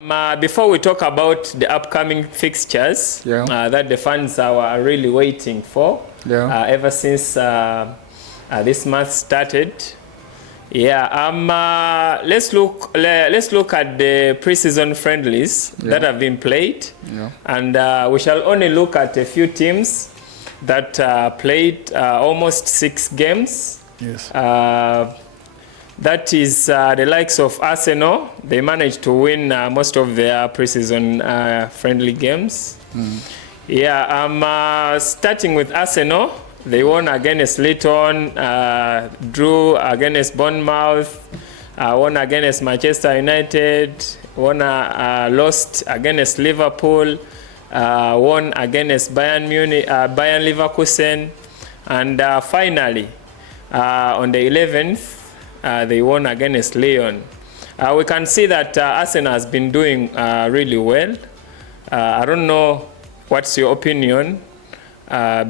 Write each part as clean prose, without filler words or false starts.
Before we talk about the upcoming fixtures that the fans are really waiting for ever since this month started, let's look at the preseason friendlies that have been played, and we shall only look at a few teams that played almost 6 games. Yes. That is the likes of Arsenal. They managed to win most of their preseason friendly games. Starting with Arsenal, they won against Luton, drew against Bournemouth, won against Manchester United, lost against Liverpool, won against Bayern Munich, Bayern Leverkusen, and finally on the 11th, they won against Lyon. We can see that Arsenal has been doing really well. I don't know what's your opinion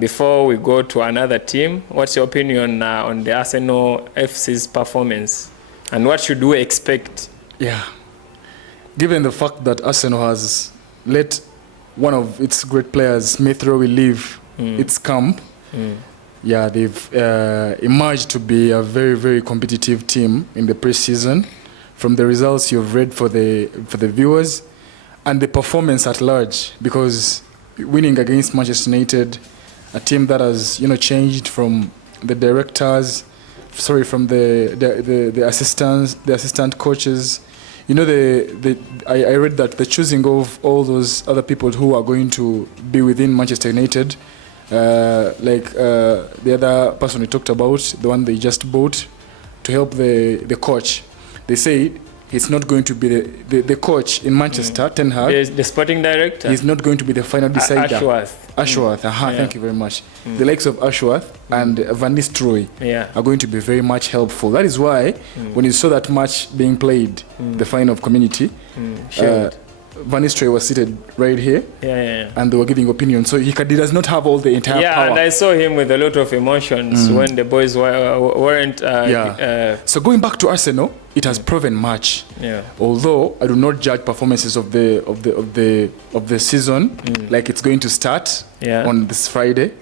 before we go to another team. What's your opinion on the Arsenal FC's performance, and what should we expect? Yeah, given the fact that Arsenal has let one of its great players, Smith Rowe, leave its camp, they've emerged to be a very, very competitive team in the preseason. From the results you've read for the viewers and the performance at large, because winning against Manchester United, a team that has changed from the directors, from the assistants, the assistant coaches. I read that the choosing of all those other people who are going to be within Manchester United, the other person we talked about, the one they just bought to help the coach. They say he's not going to be the coach in Manchester, Ten Hag. The sporting director? He's not going to be the final decider. Ashworth. Thank you very much. The likes of Ashworth and Van Nistelrooy are going to be very much helpful. That is why when you saw that match being played, the final of Community, Van Nistelrooy was seated right here, and they were giving opinions. So he does not have all the entire power. And I saw him with a lot of emotions when the boys weren't. So going back to Arsenal, it has proven much. Although I do not judge performances of the season like it's going to start on this Friday.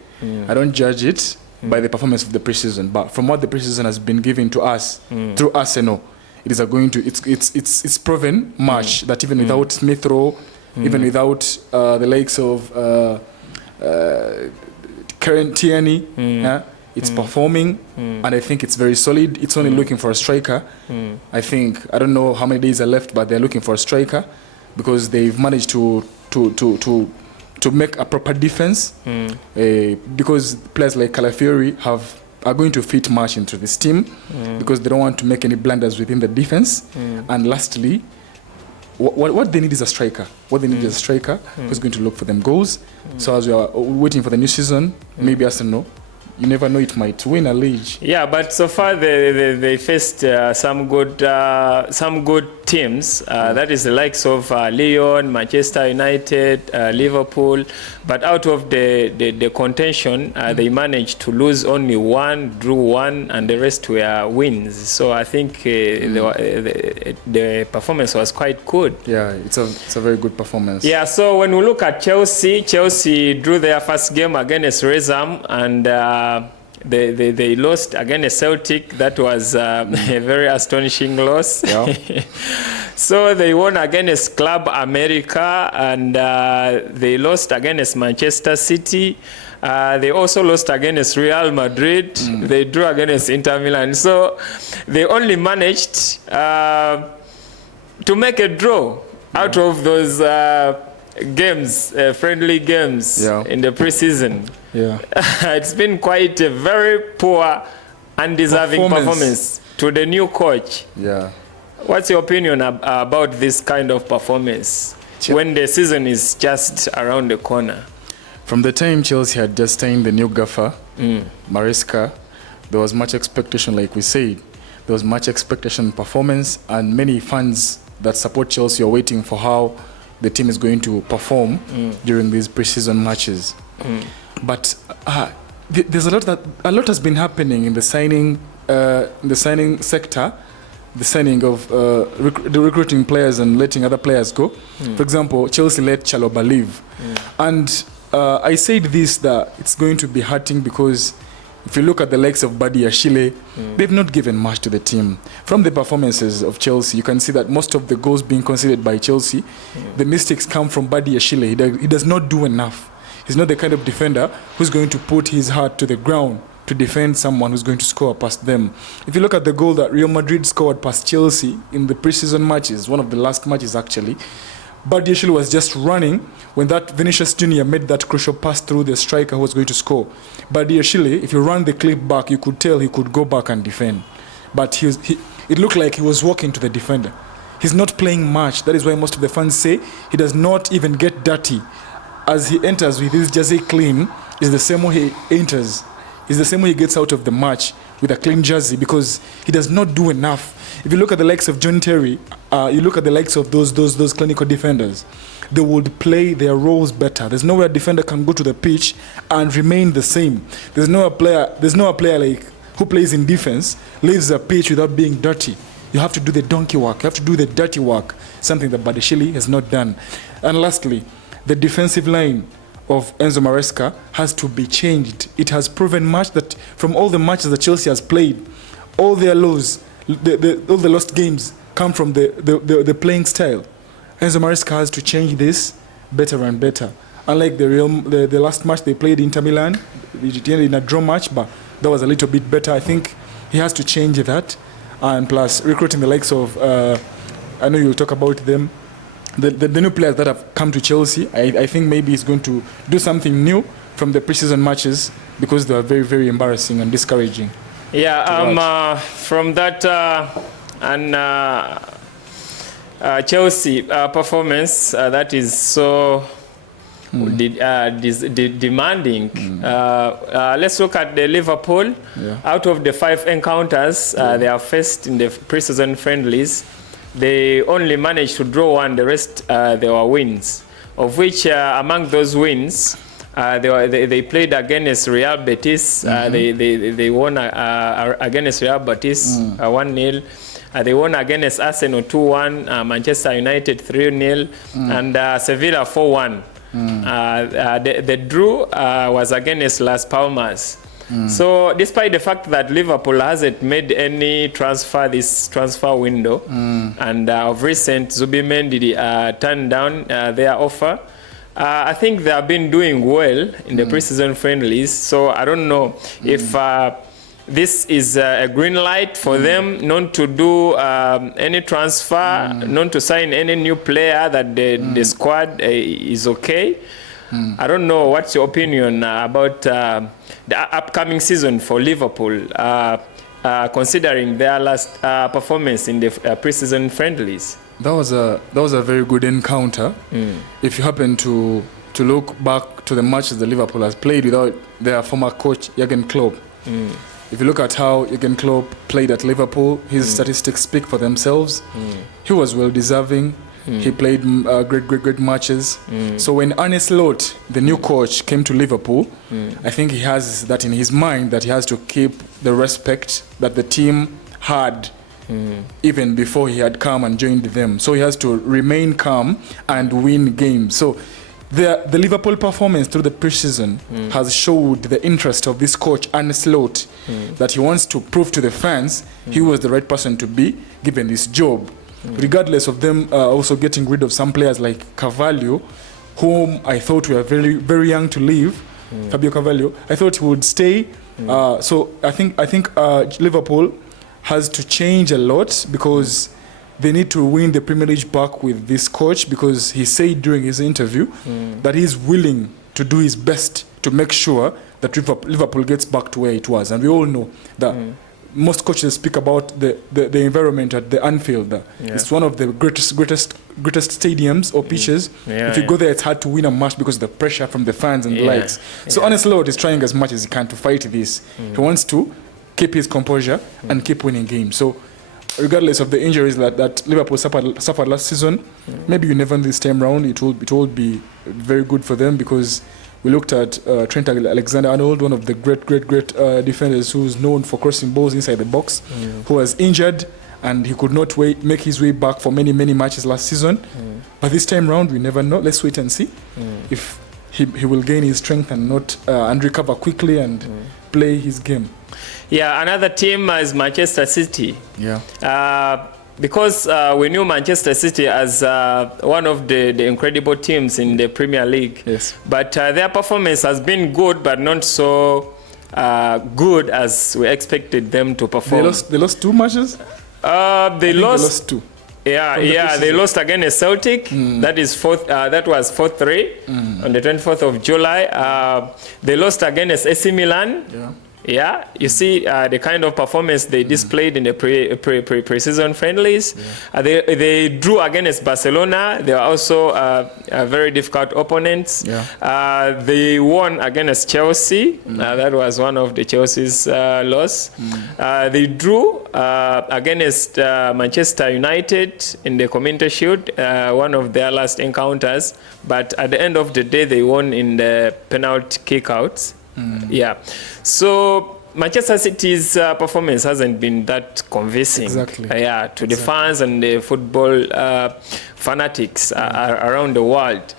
I don't judge it by the performance of the preseason, but from what the preseason has been given to us through Arsenal, it's proven much that even without Smith Rowe, even without the likes of Karen Tierney, it's performing, and I think it's very solid. It's only looking for a striker. I don't know how many days are left, but they're looking for a striker because they've managed to make a proper defense. Because players like Calafiori are going to fit much into this team because they don't want to make any blunders within the defense. And lastly, what they need is a striker. What they need is a striker who's going to look for them goals. So as we are waiting for the new season, maybe Arsenal, you never know, it might win a league. Yeah, but so far they faced some good teams. That is the likes of Lyon, Manchester United, Liverpool. But out of the contention, they managed to lose only 1, drew 1, and the rest were wins. So I think the performance was quite good. Yeah, it's a very good performance. Yeah, so when we look at Chelsea drew their first game against Wrexham, and they lost against Celtic. That was a very astonishing loss. So they won against Club America, and they lost against Manchester City. They also lost against Real Madrid. They drew against Inter Milan. So they only managed to make a draw out of those games, friendly games in the preseason. It's been quite a very poor, undeserving performance to the new coach. What's your opinion about this kind of performance when the season is just around the corner? From the time Chelsea had just signed the new gaffer, Maresca, there was much expectation, like we said. There was much expectation in performance, and many fans that support Chelsea are waiting for how the team is going to perform during these preseason matches. But there's a lot has been happening in the signing sector the signing of the recruiting players and letting other players go. For example, Chelsea let Chalobah leave. And I said this, that it's going to be hurting because if you look at the likes of Badi Ashile, they've not given much to the team. From the performances of Chelsea, you can see that most of the goals being conceded by Chelsea, the mistakes come from Badi Ashile. He does not do enough. He's not the kind of defender who's going to put his heart to the ground to defend someone who's going to score past them. If you look at the goal that Real Madrid scored past Chelsea in the preseason matches, one of the last matches actually, Badi Ashile was just running when that Vinicius Jr. made that crucial pass through the striker who was going to score. Badi Ashile, if you run the clip back, you could tell he could go back and defend. But it looked like he was walking to the defender. He's not playing much. That is why most of the fans say he does not even get dirty. As he enters with his jersey clean, is the same way he enters. It's the same way he gets out of the match with a clean jersey, because he does not do enough. If you look at the likes of John Terry, you look at the likes of those clinical defenders, they would play their roles better. There's no way a defender can go to the pitch and remain the same. There's no player like who plays in defense, leaves the pitch without being dirty. You have to do the donkey work. You have to do the dirty work, something that Badashile has not done. And lastly, the defensive line of Enzo Maresca has to be changed. It has proven much that from all the matches that Chelsea has played, all their losses, all the lost games come from the playing style. Enzo Maresca has to change this better and better. Unlike the last match they played Inter Milan, it ended in a draw match, but that was a little bit better. I think he has to change that, and plus recruiting the likes of, I know you'll talk about them, the new players that have come to Chelsea. I think maybe he's going to do something new from the preseason matches, because they are very, very embarrassing and discouraging. Yeah, from that Chelsea performance that is so demanding. Let's look at the Liverpool. Out of the 5 encounters they have faced in the preseason friendlies, they only managed to draw 1. The rest they were wins, of which among those wins they played against Real Betis. They won against Real Betis 1-0. They won against Arsenal 2-1, Manchester United 3-0, and Sevilla 4-1. The draw was against Las Palmas. So despite the fact that Liverpool hasn't made any transfer this transfer window, and of recent Zubimendi turned down their offer, I think they have been doing well in the preseason friendlies. So I don't know if this is a green light for them not to do any transfer, not to sign any new player, that the squad is okay. I don't know, what's your opinion about the upcoming season for Liverpool, considering their last performance in the preseason friendlies? That was a very good encounter. If you happen to look back to the matches that Liverpool has played without their former coach Jurgen Klopp, if you look at how Jurgen Klopp played at Liverpool, his statistics speak for themselves. He was well deserving. He played great matches. So when Arne Slot, the new coach, came to Liverpool, I think he has that in his mind, that he has to keep the respect that the team had even before he had come and joined them. So he has to remain calm and win games. So the Liverpool performance through the preseason has showed the interest of this coach, Arne Slot, that he wants to prove to the fans he was the right person to be given this job. Regardless of them also getting rid of some players like Carvalho, whom I thought were very, very young to leave. Fabio Carvalho, I thought he would stay. So I think Liverpool has to change a lot, because they need to win the Premier League back with this coach, because he said during his interview that he's willing to do his best to make sure that Liverpool gets back to where it was. And we all know that most coaches speak about the environment at the Anfield. It's one of the greatest stadiums or pitches. If you go there, it's hard to win a match because of the pressure from the fans and the likes. So Arne Slot is trying as much as he can to fight this. He wants to keep his composure and keep winning games. So regardless of the injuries that Liverpool suffered last season, maybe you never this time round, it will be very good for them, because we looked at Trent Alexander-Arnold, one of the great defenders who's known for crossing balls inside the box, who was injured and he could not make his way back for many matches last season. But this time round, we never know. Let's wait and see if he will gain his strength and not and recover quickly and play his game. Yeah, another team is Manchester City. Yeah. Because we knew Manchester City as one of the incredible teams in the Premier League. Yes. But their performance has been good, but not so good as we expected them to perform. They lost 2 matches? They lost 2. Yeah, they lost against Celtic. That is that was 4-3 on the 24th of July. They lost against AC Milan. Yeah, you see the kind of performance they displayed in the pre-season friendlies. They drew against Barcelona. They were also very difficult opponents. They won against Chelsea. That was one of the Chelsea's loss. They drew against Manchester United in the Community Shield, one of their last encounters. But at the end of the day, they won in the penalty kickouts. Yeah, so Manchester City's performance hasn't been that convincing. Exactly. To the fans and the football fanatics around the world.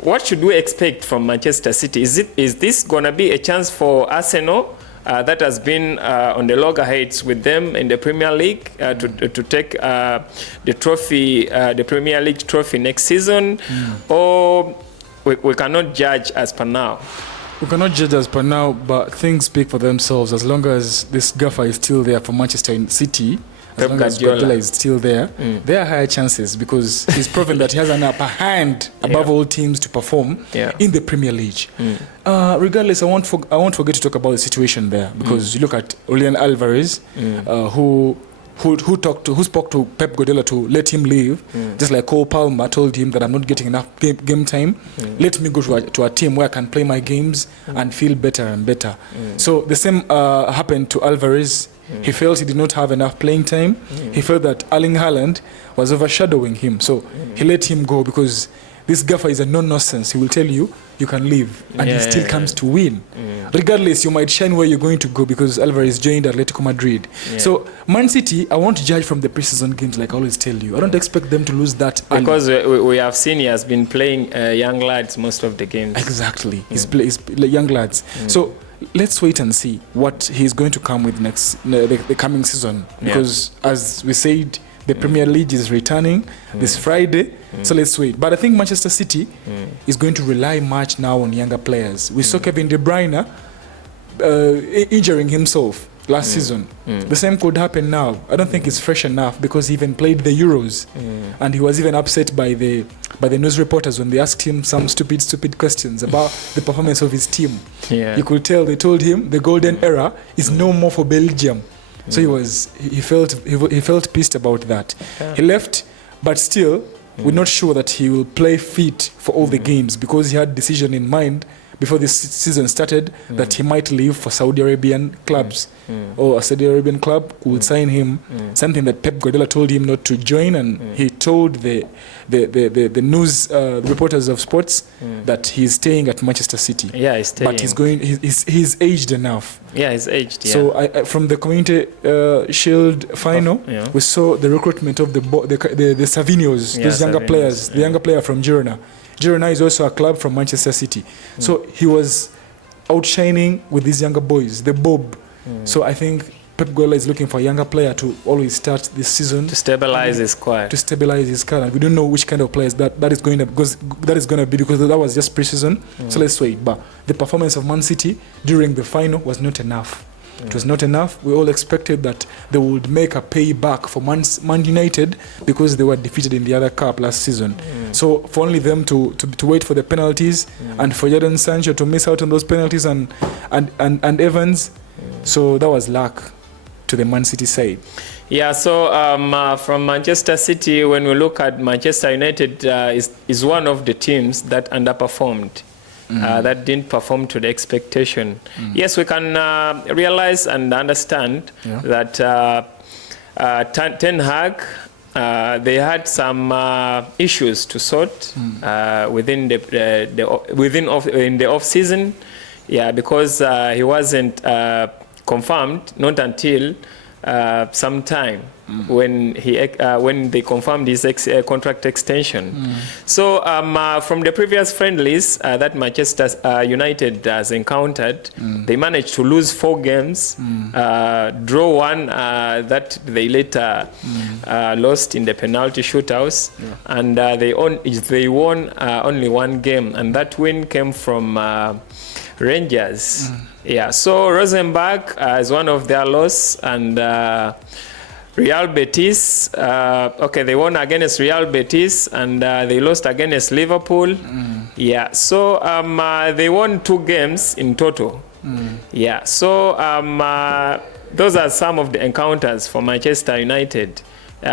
What should we expect from Manchester City? Is this gonna be a chance for Arsenal, that has been on the loggerheads with them in the Premier League, to take the trophy, the Premier League trophy next season, or we cannot judge as per now? We cannot judge as per now, but things speak for themselves. As long as this gaffer is still there for Manchester City, as long as Guardiola is still there, there are higher chances because he's proven that he has an upper hand above all teams to perform in the Premier League. Regardless, I won't forget to talk about the situation there because you look at Julian Alvarez, who spoke to Pep Guardiola to let him leave, just like Cole Palmer told him that I'm not getting enough game time. Let me go to a team where I can play my games and feel better and better. So the same happened to Alvarez. He felt he did not have enough playing time. He felt that Erling Haaland was overshadowing him. So he let him go because this gaffer is a no-nonsense. He will tell you can leave, and he still comes to win. Regardless, you might shine where you're going to go because Alvarez joined Atletico Madrid. So Man City, I won't judge from the preseason games like I always tell you. I don't expect them to lose that because we have seen he has been playing young lads most of the games. Exactly. He's young lads. So let's wait and see what he's going to come with the coming season because as we said, the Premier League is returning this Friday, so let's wait. But I think Manchester City is going to rely much now on younger players. We saw Kevin De Bruyne injuring himself last season. The same could happen now. I don't think it's fresh enough because he even played the Euros, and he was even upset by the news reporters when they asked him some stupid questions about the performance of his team. You could tell they told him the golden era is no more for Belgium. So he felt pissed about that. He left, but still we're not sure that he will play fit for all the games because he had decision in mind before this season started that he might leave for Saudi Arabian clubs or a Saudi Arabian club who would sign him, something that Pep Guardiola told him not to join, and he told the news reporters of sports that he's staying at Manchester City. Yeah, he's staying. But he's aged enough. Yeah, he's aged. Yeah. So from the Community Shield final, we saw the recruitment of the Savinhos, those younger players. The younger player from Girona. Girona is also a club from Manchester City. So he was outshining with these younger boys, the Bob. So I think Pep Guardiola is looking for a younger player to always start this season to stabilize his squad. And we don't know which kind of players that is going to be because that was just preseason. So let's wait. But the performance of Man City during the final was not enough. It was not enough. We all expected that they would make a payback for Man United because they were defeated in the other cup last season. So for only them to wait for the penalties and for Jadon Sancho to miss out on those penalties and Evans, so that was luck to the Man City side. Yeah, so from Manchester City, when we look at Manchester United, is one of the teams that underperformed. That didn't perform to the expectation. Yes, we can realize and understand that Ten Hag, they had some issues to sort within in the off season. Yeah, because he wasn't confirmed not until some time when they confirmed his contract extension. So from the previous friendlies that Manchester United has encountered, they managed to lose 4 games, draw 1 that they later lost in the penalty shootouts, and they won only 1 game, and that win came from Rangers. Yeah, so Rosenborg is one of their loss, and Real Betis, they won against Real Betis, and they lost against Liverpool. Yeah, so they won 2 games in total. Yeah, so those are some of the encounters for Manchester United.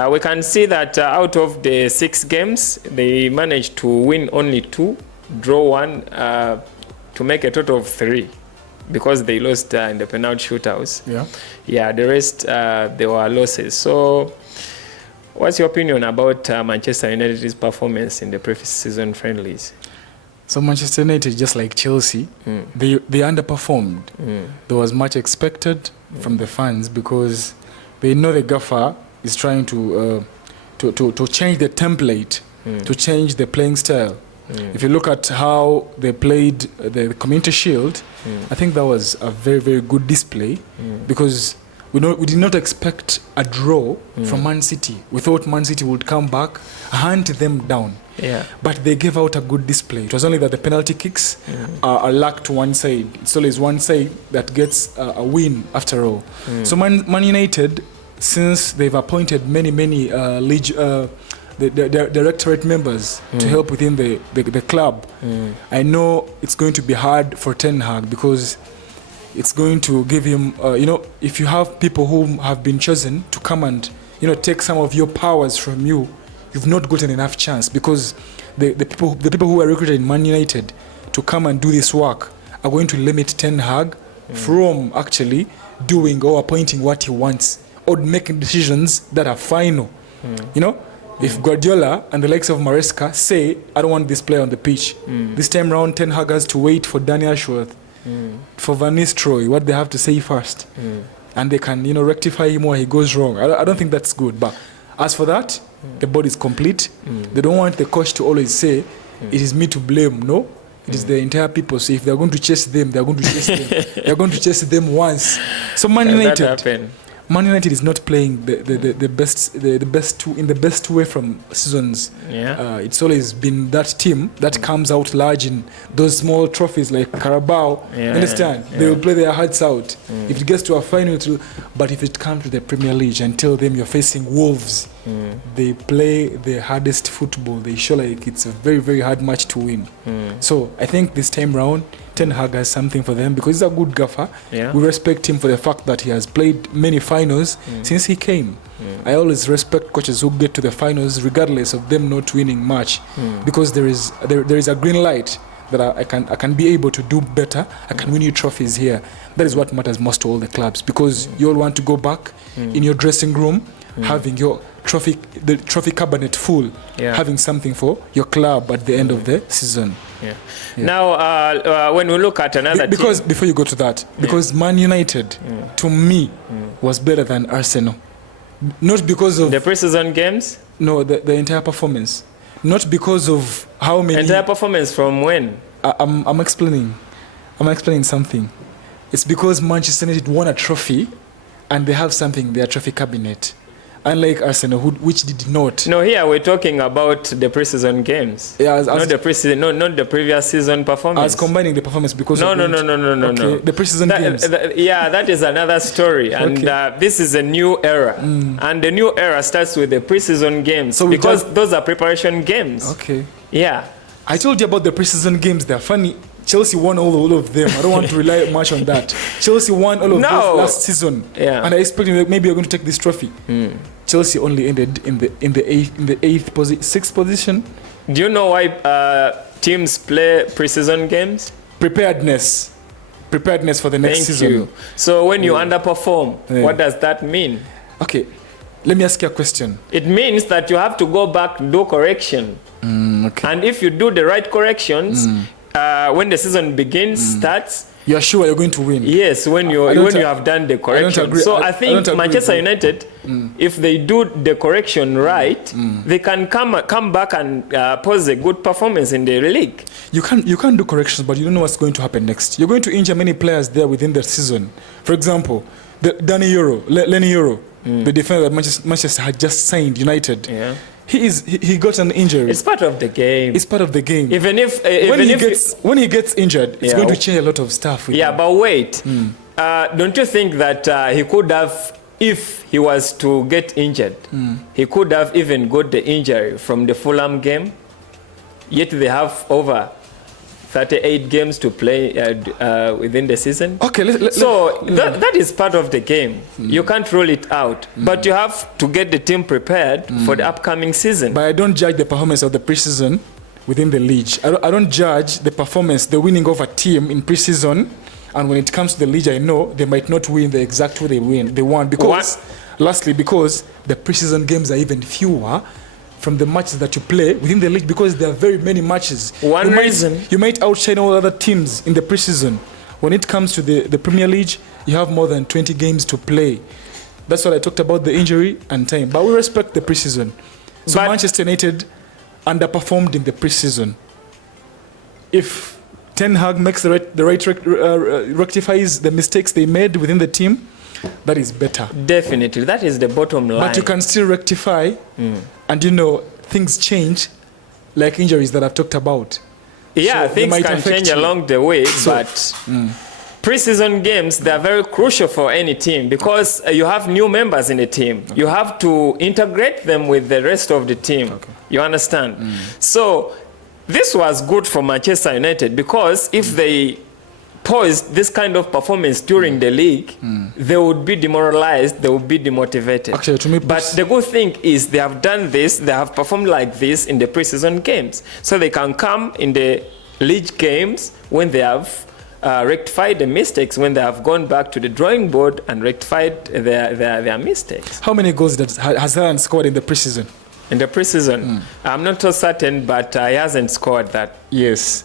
We can see that out of the 6 games, they managed to win only 2, draw 1, to make a total of 3. Because they lost in the penalty shootouts. Yeah, the rest they were losses. So what's your opinion about Manchester United's performance in the pre-season friendlies? So Manchester United, just like Chelsea, they underperformed. There was much expected from the fans because they know the gaffer is trying to change the template, to change the playing style. If you look at how they played the Community Shield, I think that was a very, very good display because we did not expect a draw from Man City. We thought Man City would come back, hunt them down. But they gave out a good display. It was only that the penalty kicks are lacked to one side. It's always one side that gets a win after all. So Man United, since they've appointed many the directorate members to help within the club, I know it's going to be hard for Ten Hag because it's going to give him, if you have people who have been chosen to come and, take some of your powers from you, you've not gotten enough chance because the people who are recruited in Man United to come and do this work are going to limit Ten Hag from actually doing or appointing what he wants or making decisions that are final. If Guardiola and the likes of Maresca say, I don't want this player on the pitch, this time round Ten Hag has to wait for Danny Ashworth, for Van Nistelrooy, what they have to say first. And they can, rectify him where he goes wrong. I don't think that's good. But as for that, the board is complete. They don't want the coach to always say, it is me to blame. No, it is the entire people. So if they're going to chase them, they're going to chase them. They're going to chase them once. So Man United is not playing the best way from seasons. It's always been that team that comes out large in those small trophies like Carabao. Understand? They will play their hearts out. If it gets to a final, but if it comes to the Premier League and tell them you're facing Wolves, they play the hardest football. They show like it's a very, very hard match to win. So I think this time round, Ten Hag has something for them because he's a good gaffer. We respect him for the fact that he has played many finals since he came. I always respect coaches who get to the finals regardless of them not winning much because there is a green light that I can be able to do better. I can win you trophies here. That is what matters most to all the clubs because you all want to go back in your dressing room having your trophy cabinet full, having something for your club at the end of the season. Now, when we look at another because team, before you go to that, because Man United, to me, was better than Arsenal. Not because of the preseason games. No, the entire performance. Not because of how many. Entire performance from when? I'm explaining. I'm explaining something. It's because Manchester United won a trophy, and they have something in their trophy cabinet. Unlike Arsenal, which did not. No, here we're talking about the preseason games. Yeah, not the preseason. No, not the previous season performance. As combining the performance because no. The preseason games. That is another story, and this is a new era, and the new era starts with the preseason games because those are preparation games. Okay. Yeah. I told you about the preseason games. They're funny. Chelsea won all of them. I don't want to rely much on that. Chelsea won all of those last season, and I expect maybe you're going to take this trophy. Chelsea only ended in the sixth position. Do you know why teams play preseason games? Preparedness for the next season. Thank you. So when you underperform, what does that mean? Okay, let me ask you a question. It means that you have to go back, do correction, and if you do the right corrections. When the season starts, You're sure you're going to win? Yes, when you have done the correction. So I think Manchester United, if they do the correction right, they can come back and pose a good performance in the league. You can do corrections, but you don't know what's going to happen next. You're going to injure many players there within the season. For example, Lenny Euro, the defender that Manchester had just signed United. Yeah. He got an injury. It's part of the game. It's part of the game. Even if when he gets injured, it's going to change a lot of stuff. But wait. Don't you think that he could have, if he was to get injured, he could have even got the injury from the Fulham game? Yet they have over 38 games to play within the season. Okay, that is part of the game. You can't rule it out, but you have to get the team prepared for the upcoming season. But I don't judge the performance of the preseason within the league. I don't judge the performance, the winning of a team in preseason, and when it comes to the league, I know they might not win the exact way they won because, lastly, because the preseason games are even fewer from the matches that you play within the league, because there are very many matches. You might outshine all other teams in the preseason. When it comes to the Premier League, you have more than 20 games to play. That's what I talked about, the injury and time. But we respect the preseason. So Manchester United underperformed in the preseason. If Ten Hag makes rectifies the mistakes they made within the team, that is better. Definitely, that is the bottom line. But you can still rectify, and things change, like injuries that I've talked about. Yeah, so things can change along the way, but preseason games, they are very crucial for any team because you have new members in the team. You have to integrate them with the rest of the team. You understand? So this was good for Manchester United because if they posed this kind of performance during the league, they would be demoralized, they would be demotivated. Actually, to me, but the good thing is they have done this, they have performed like this in the preseason games. So they can come in the league games when they have rectified the mistakes, when they have gone back to the drawing board and rectified their mistakes. How many goals has Haaland scored in the preseason? In the preseason? I'm not so certain, but he hasn't scored that. Yes.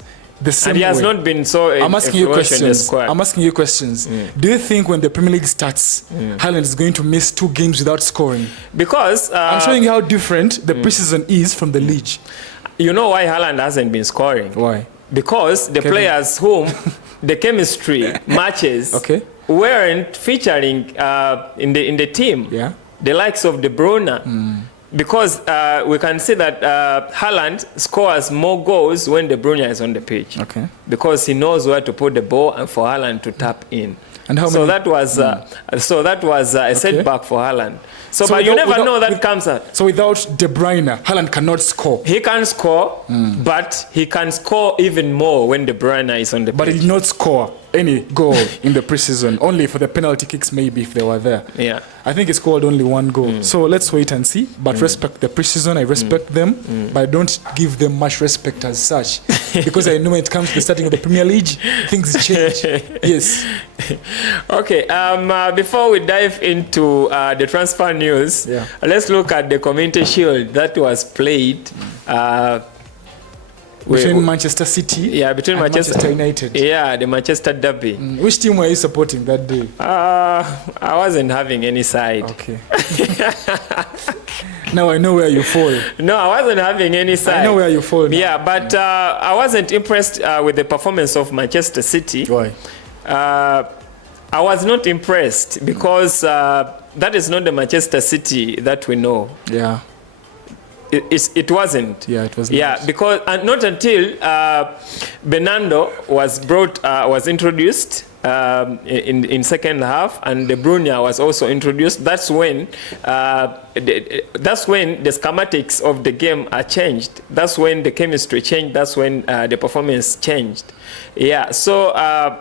And he has not been so. I'm asking you questions. Do you think when the Premier League starts, Haaland is going to miss 2 games without scoring? Because I'm showing you how different the preseason is from the league. You know why Haaland hasn't been scoring? Why? Because the players whom the chemistry matches weren't featuring in the team. Yeah. The likes of De Bruyne. Because we can see that Haaland scores more goals when De Bruyne is on the pitch. Because he knows where to put the ball and for Haaland to tap in. And how many? So that was a setback for Haaland. But you never know that comes out. So without De Bruyne, Haaland cannot score. He can score, but he can score even more when De Bruyne is on the pitch. But he did not score any goal in the preseason, only for the penalty kicks maybe if they were there. Yeah. I think he scored only 1 goal. So let's wait and see. But respect the preseason, I respect them, but I don't give them much respect as such. Because I know when it comes to the starting of the Premier League, things change. Yes. Okay, before we dive into the transfer news, let's look at the Community Shield that was played between Manchester City between and Manchester United. Yeah, the Manchester Derby. Which team were you supporting that day? I wasn't having any side. Okay. Now I know where you fall. No, I wasn't having any side. I know where you fall now. Yeah, but I wasn't impressed with the performance of Manchester City. Why? I was not impressed because that is not the Manchester City that we know. Yeah. It wasn't. Yeah, it was not. Yeah, because not until Bernardo was introduced in second half, and De Bruyne was also introduced. That's when the schematics of the game are changed. That's when the chemistry changed. That's when the performance changed. Yeah, so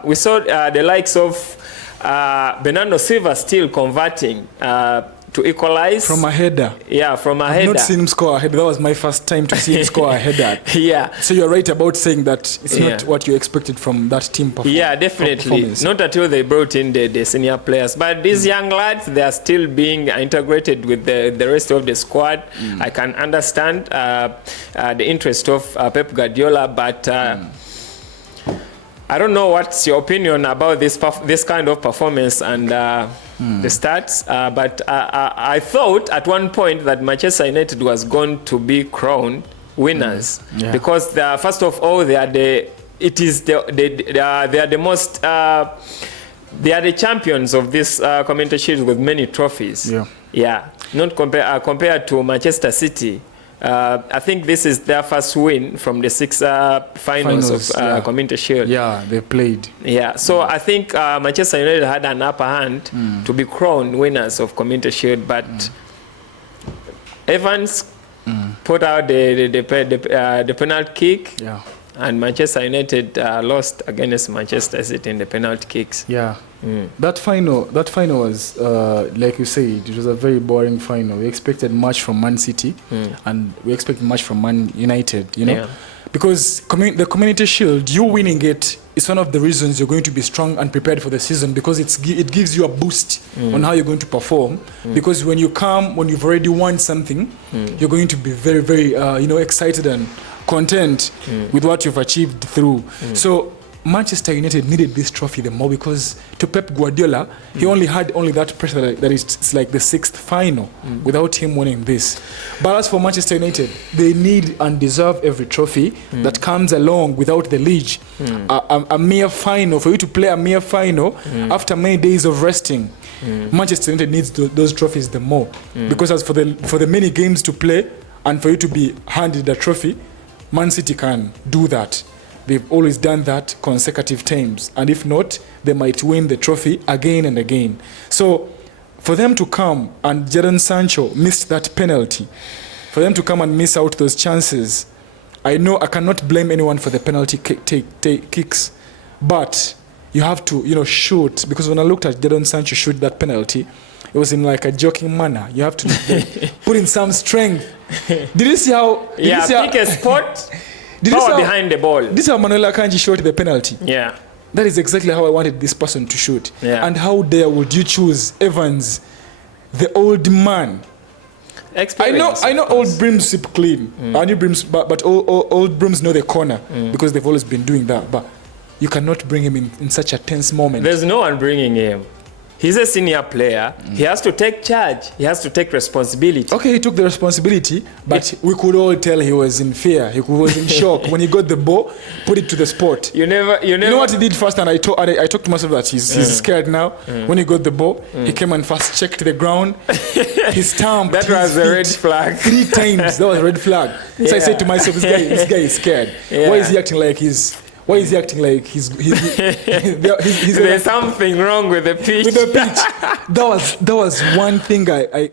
we saw the likes of Bernardo Silva still converting to equalize. From a header. Yeah, from a header. I've not seen him score a header. That was my first time to see him score a header. Yeah. So you're right about saying that it's not what you expected from that team performance. Yeah, definitely. Not until they brought in the senior players. But these young lads, they are still being integrated with the rest of the squad. I can understand the interest of Pep Guardiola, but I don't know what's your opinion about this kind of performance and the stats, but I thought at one point that Manchester United was going to be crowned winners because first of all they are the most they are the champions of this Community Shield with many trophies. Not compared to Manchester City. I think this is their first win from the 6 finals of Community Shield. They played. So I think Manchester United had an upper hand to be crowned winners of Community Shield, but Evans put out the penalty kick, and Manchester United lost against Manchester City in the penalty kicks. That final was, like you said, it was a very boring final. We expected much from Man City, and we expected much from Man United, you know? Because the Community Shield, you winning it is one of the reasons you're going to be strong and prepared for the season, because it gives you a boost on how you're going to perform. Because when you come, when you've already won something, you're going to be very, very, excited and content with what you've achieved through. So Manchester United needed this trophy the more, because to Pep Guardiola, he only had that pressure that it's like the 6th final without him winning this. But as for Manchester United, they need and deserve every trophy that comes along without the league. A mere final, for you to play a mere final after many days of resting, Manchester United needs those trophies the more. Because as for the many games to play and for you to be handed a trophy, Man City can do that. They've always done that consecutive times. And if not, they might win the trophy again and again. So for them to come and Jadon Sancho missed that penalty, for them to come and miss out those chances, I know I cannot blame anyone for the penalty kicks. But you have to, shoot. Because when I looked at Jadon Sancho shoot that penalty, it was in like a joking manner. You have to put in some strength. Did you see how... pick a spot... Power behind the ball. This is how Manuel Akanji shot the penalty. That is exactly how I wanted this person to shoot. And how dare would you choose Evans, the old man? I know old brooms sweep clean. New brooms, but old brooms know the corner because they've always been doing that. But you cannot bring him in such a tense moment. There's no one bringing him. He's a senior player. He has to take charge. He has to take responsibility. Okay, he took the responsibility, but we could all tell he was in fear. He was in shock. When he got the ball, put it to the spot. You know what he did first? And I talked to myself that he's scared now. When he got the ball, he came and first checked the ground. He stamped. That was a red flag. 3 times. That was a red flag. So I said to myself, this guy is scared. Why is he acting like he's... There's something wrong with the pitch. That was one thing I